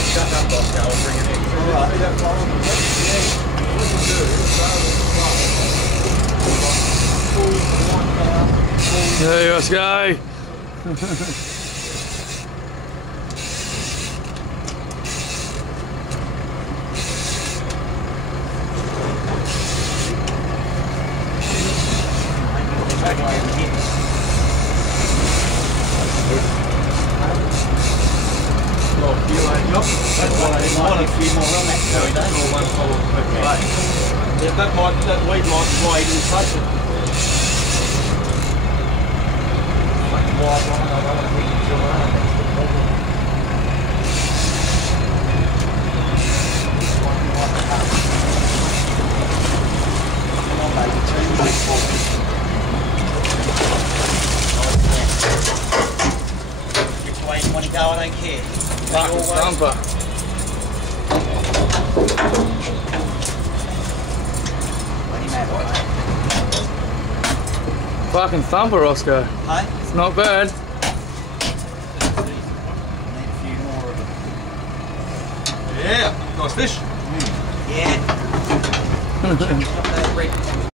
I'll shut up, Rossco, and bring it in. Alright. Hey, let's go. That weight might fly even touch it. Which way you want to go, I don't care. Fucking thumper. Fucking thumper, Rossco. Hey? It's not bad. Need a few more of it. Yeah, nice fish. Yeah.